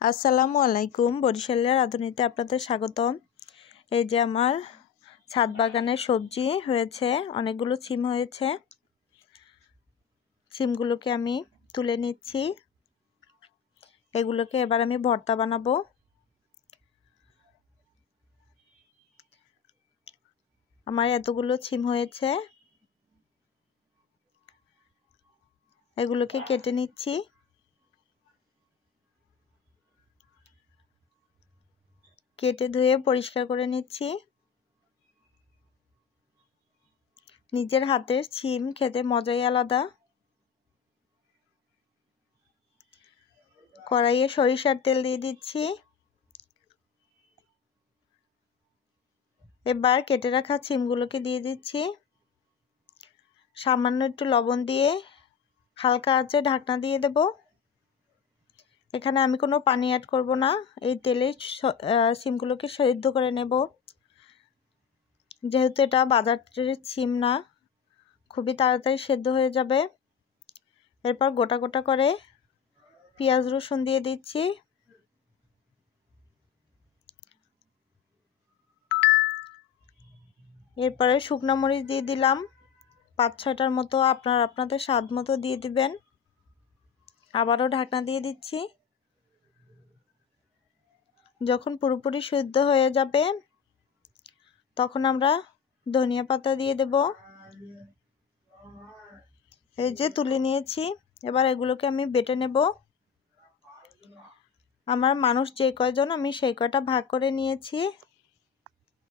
আসসালামু আলাইকুম। বরিশালের রাঁধুনিতে আপনাদের স্বাগতম। এই যে আমার ছাদ বাগানের সবজি হয়েছে, অনেকগুলো সিম হয়েছে। সিমগুলোকে আমি তুলে নিচ্ছি। এগুলোকে এবার আমি ভর্তা বানাবো। আমার এতগুলো সিম হয়েছে, এগুলোকে কেটে নিচ্ছি। কেটে ধুয়ে পরিষ্কার করে নিচ্ছি। নিজের হাতের সিম খেতে মজাই আলাদা। কড়াইয়ে সরিষার তেল দিয়ে দিচ্ছি। এবার কেটে রাখা সিমগুলোকে দিয়ে দিচ্ছি। সামান্য একটু লবণ দিয়ে হালকা আঁচে ঢাকনা দিয়ে দেব। এখানে আমি কোনো পানি অ্যাড করব না, এই তেলেই সিমগুলোকে সেদ্ধ করে নেব। যেহেতু এটা বাজারের সিম না, খুবই তাড়াতাড়ি সেদ্ধ হয়ে যাবে। এরপর গোটা গোটা করে পেঁয়াজ রসুন দিয়ে দিচ্ছি। এরপরে শুকনো মরিচ দিয়ে দিলাম 5-6টার মতো, আপনাদের স্বাদ মতো দিয়ে দিবেন। আবারও ঢাকনা দিয়ে দিচ্ছি। যখন পুরোপুরি সিদ্ধ হয়ে যাবে তখন আমরা ধনিয়া পাতা দিয়ে দেব। এই যে তুলে নিয়েছি, এবার এগুলোকে আমি বেটে নেব। আমার মানুষ যে কয়জন, আমি সেই কয়টা ভাগ করে নিয়েছি।